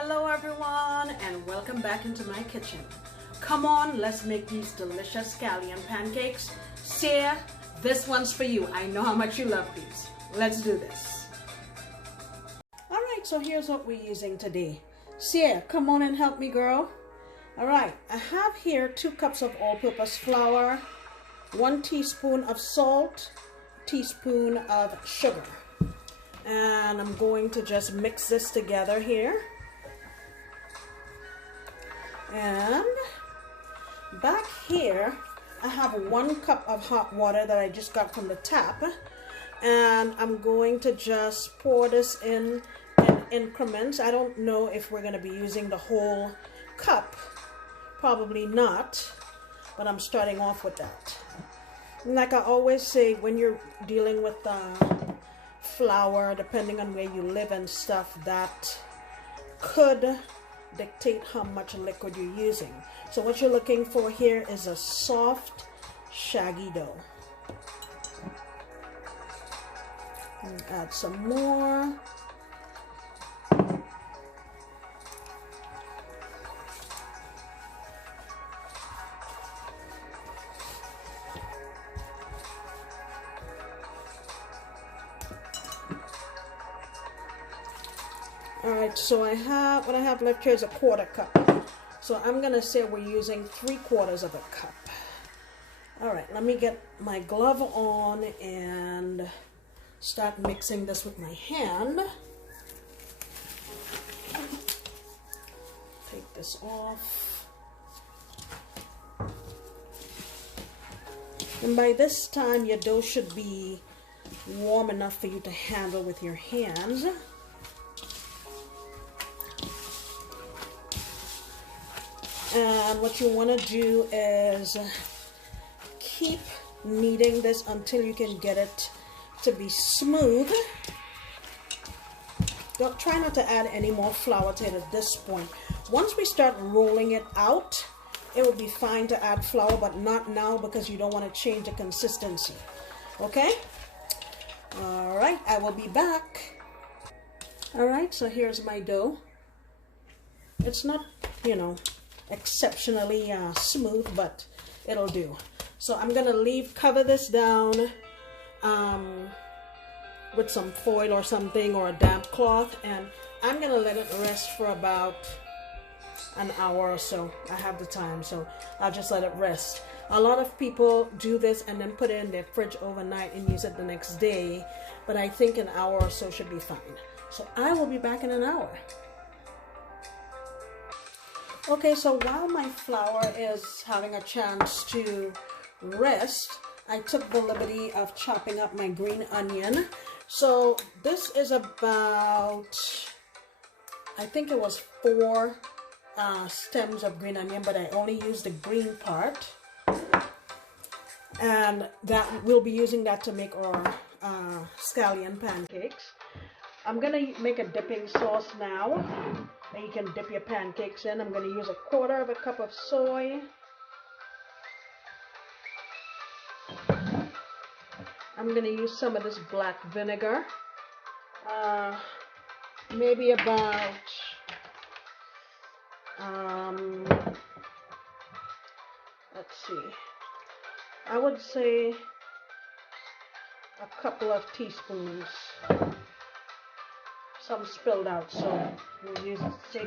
Hello everyone and welcome back into my kitchen. Come on, let's make these delicious scallion pancakes. Sieh, this one's for you. I know how much you love these. Let's do this. Alright, so here's what we're using today. Sieh, come on and help me, girl. Alright, I have here 2 cups of all-purpose flour, 1 teaspoon of salt, teaspoon of sugar. And I'm going to just mix this together here. And back here I have 1 cup of hot water that I just got from the tap, and I'm going to just pour this in increments. I don't know if we're going to be using the whole cup, probably not, but I'm starting off with that. And like I always say, when you're dealing with flour, depending on where you live and stuff, that could dictate how much liquid you're using. So what you're looking for here is a soft, shaggy dough. And add some more. Alright, so what I have left here is a 1/4 cup. So I'm gonna say we're using 3/4 of a cup. Alright, let me get my glove on and start mixing this with my hand. Take this off. And by this time your dough should be warm enough for you to handle with your hands. And what you want to do is keep kneading this until you can get it to be smooth. Try not to add any more flour to it at this point. Once we start rolling it out, it will be fine to add flour, but not now because you don't want to change the consistency. Okay? Alright, I will be back. Alright, so here's my dough. It's not, exceptionally smooth, but it'll do. So I'm gonna cover this down with some foil or something, or a damp cloth, and I'm gonna let it rest for about an hour or so. I have the time, so I'll just let it rest. A lot of people do this and then put it in their fridge overnight and use it the next day, but I think an hour or so should be fine. So I will be back in an hour. Okay, so while my flour is having a chance to rest, I took the liberty of chopping up my green onion. So this is about, I think it was 4 stems of green onion, but I only used the green part. And we'll be using that to make our scallion pancakes. I'm gonna make a dipping sauce now that you can dip your pancakes in. I'm going to use 1/4 cup of soy. I'm going to use some of this black vinegar. Maybe about let's see, I would say a couple of teaspoons. Some spilled out, so we'll use,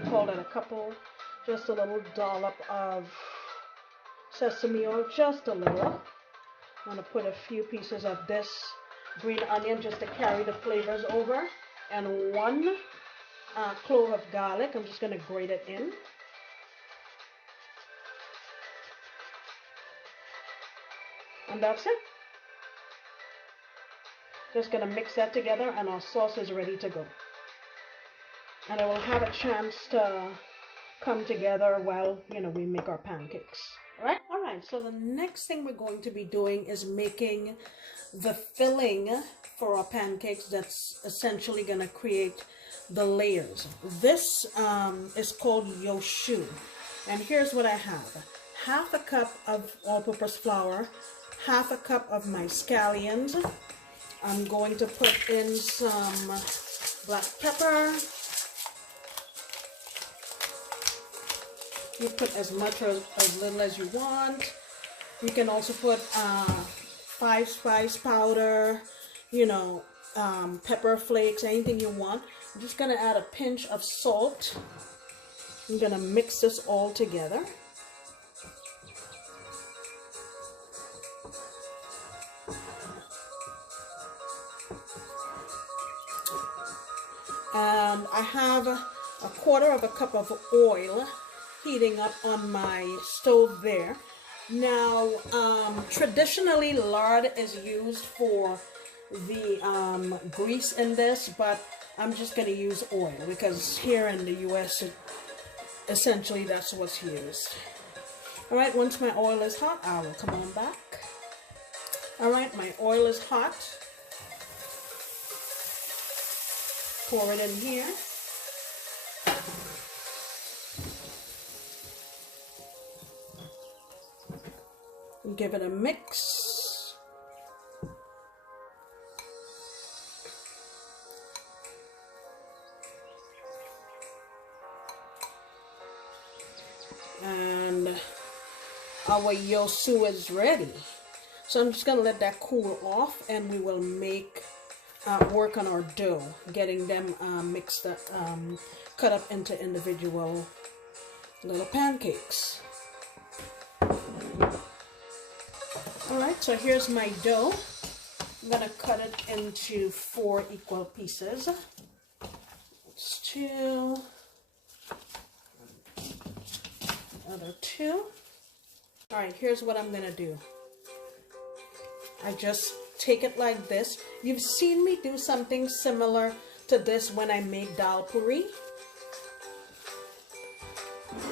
call it a couple. Just a little dollop of sesame oil, just a little. I'm going to put a few pieces of this green onion just to carry the flavors over, and 1 clove of garlic. I'm just going to grate it in. And that's it. Just going to mix that together and our sauce is ready to go. And it will have a chance to come together while, we make our pancakes. Alright, so the next thing we're going to be doing is making the filling for our pancakes that's essentially going to create the layers. This is called yoshu. And here's what I have. 1/2 cup of all-purpose flour, 1/2 cup of my scallions. I'm going to put in some black pepper, You put as much or as little as you want. You can also put 5 spice powder, you know, pepper flakes, anything you want. I'm just gonna add a pinch of salt. I'm gonna mix this all together. And I have a 1/4 cup of oil heating up on my stove there. Now, traditionally lard is used for the grease in this, but I'm just going to use oil because here in the US, essentially that's what's used. All right, once my oil is hot, I will come on back. All right, my oil is hot. Pour it in here. Give it a mix. And our yosu is ready. So I'm just going to let that cool off and we will make work on our dough, getting them mixed up, cut up into individual little pancakes. Alright, so here's my dough. I'm going to cut it into 4 equal pieces. That's 2. Another 2. Alright, here's what I'm going to do. I just take it like this. You've seen me do something similar to this when I make dal puri.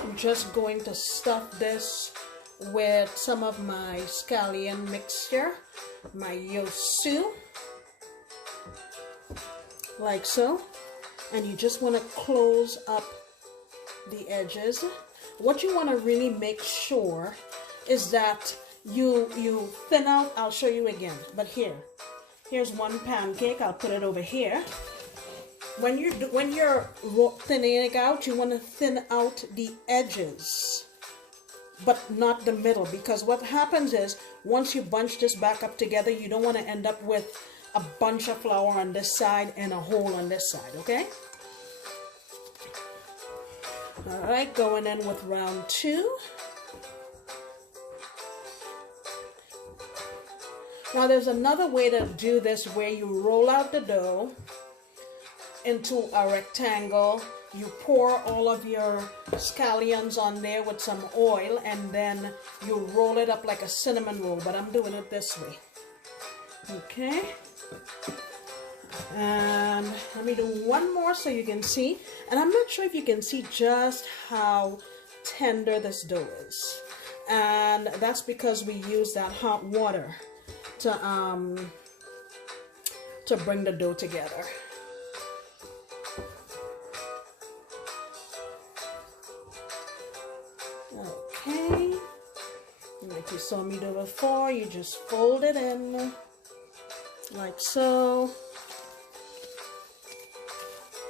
I'm just going to stuff this with some of my scallion mixture, my yosu, like so, and you just want to close up the edges. What you want to really make sure is that you thin out. I'll show you again, but here's one pancake. I'll put it over here. When you're thinning it out, you want to thin out the edges, but not the middle, because what happens is once you bunch this back up together, you don't want to end up with a bunch of flour on this side and a hole on this side, okay? All right, going in with round 2. Now there's another way to do this where you roll out the dough into a rectangle. You pour all of your scallions on there with some oil, and then you roll it up like a cinnamon roll, but I'm doing it this way. Okay. And let me do one more so you can see. And I'm not sure if you can see just how tender this dough is. And that's because we use that hot water to bring the dough together. Okay, like you saw me do before, you just fold it in like so.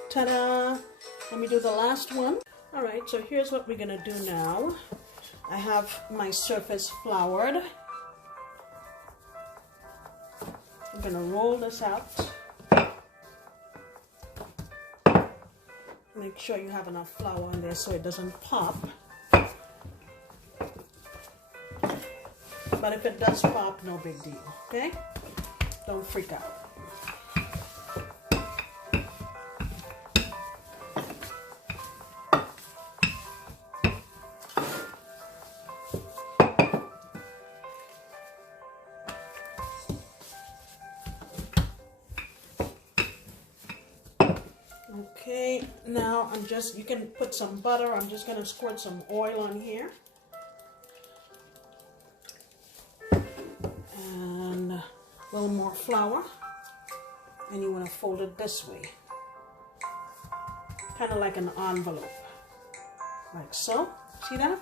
Ta-da! Let me do the last one. All right, so here's what we're gonna do now. I have my surface floured. I'm gonna roll this out. Make sure you have enough flour in there so it doesn't pop. But if it does pop, no big deal, okay? Don't freak out. Okay, now you can put some butter. I'm just gonna squirt some oil on here. And a little more flour. And you want to fold it this way. Kind of like an envelope. Like so. See that?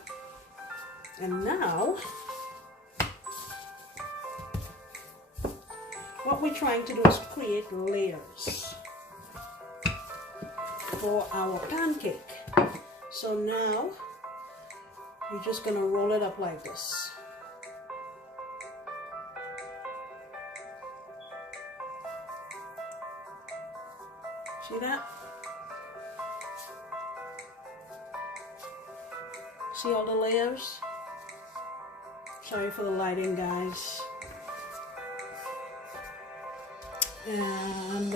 And now, what we're trying to do is create layers for our pancake. So now You're just gonna roll it up like this. See that? See all the layers? Sorry for the lighting, guys. And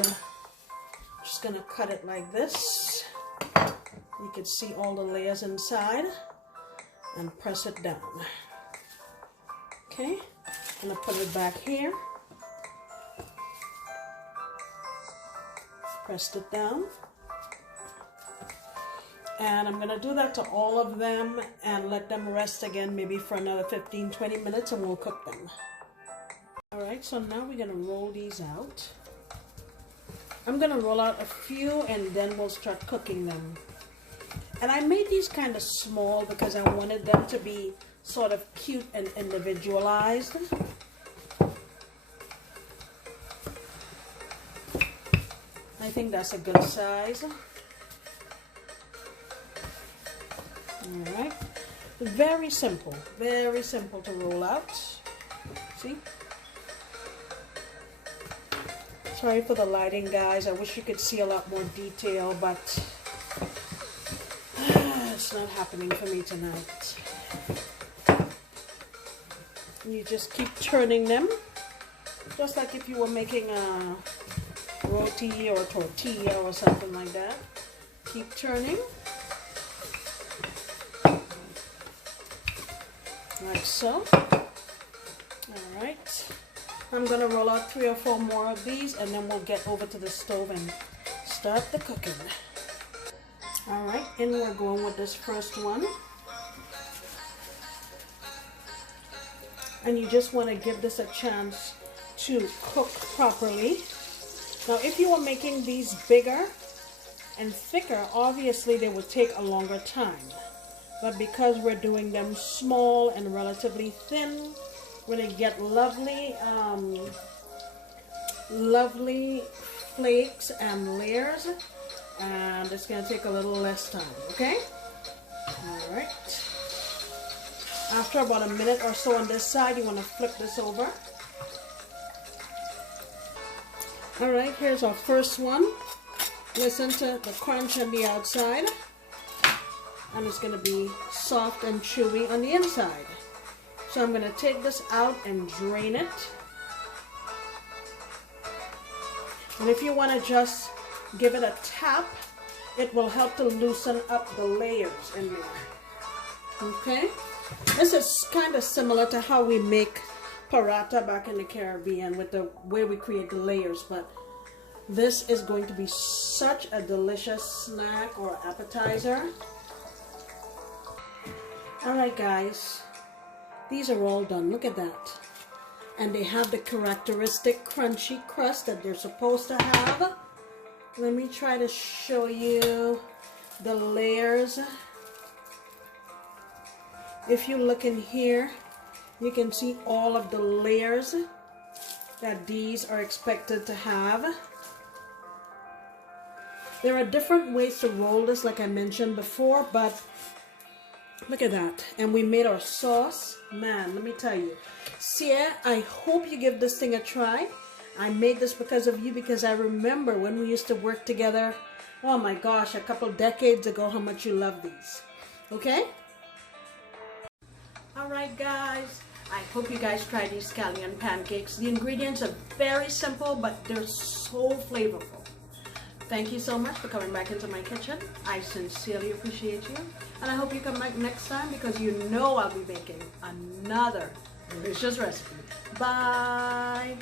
just gonna cut it like this. You can see all the layers inside, and press it down. Okay, I'm gonna put it back here. Pressed it down. And I'm gonna do that to all of them and let them rest again maybe for another 15-20 minutes, and we'll cook them. All right, so now we're gonna roll these out. I'm gonna roll out a few and then we'll start cooking them. And I made these kind of small because I wanted them to be sort of cute and individualized. I think that's a good size. All right, very simple to roll out. See? Sorry for the lighting, guys. I wish you could see a lot more detail, but it's not happening for me tonight. You just keep turning them, just like if you were making a roti or tortilla or something like that. Keep turning. Like so. All right. I'm gonna roll out 3 or 4 more of these, and then we'll get over to the stove and start the cooking. All right, and we're going with this first one. And you just want to give this a chance to cook properly. Now, if you were making these bigger and thicker, obviously they would take a longer time. But because we're doing them small and relatively thin, we're going to get lovely, lovely flakes and layers, and it's going to take a little less time, okay? All right. After about a minute or so on this side, you want to flip this over. All right, here's our first one. Listen to the crunch on the outside, and it's going to be soft and chewy on the inside. So I'm going to take this out and drain it. And if you want to just give it a tap, it will help to loosen up the layers in there. Okay? This is kind of similar to how we make paratha back in the Caribbean with the way we create the layers, but this is going to be such a delicious snack or appetizer. All right, guys. These are all done. Look at that. And they have the characteristic crunchy crust that they're supposed to have. Let me try to show you the layers. If you look in here, you can see all of the layers that these are expected to have. There are different ways to roll this, like I mentioned before, but look at that. And we made our sauce. Man, let me tell you. Sieh, I hope you give this thing a try. I made this because of you, because I remember when we used to work together, oh my gosh, a couple decades ago, how much you love these. Okay? Alright guys, I hope you guys try these scallion pancakes. The ingredients are very simple, but they're so flavorful. Thank you so much for coming back into my kitchen. I sincerely appreciate you. And I hope you come back next time, because you know I'll be making another delicious recipe. Bye!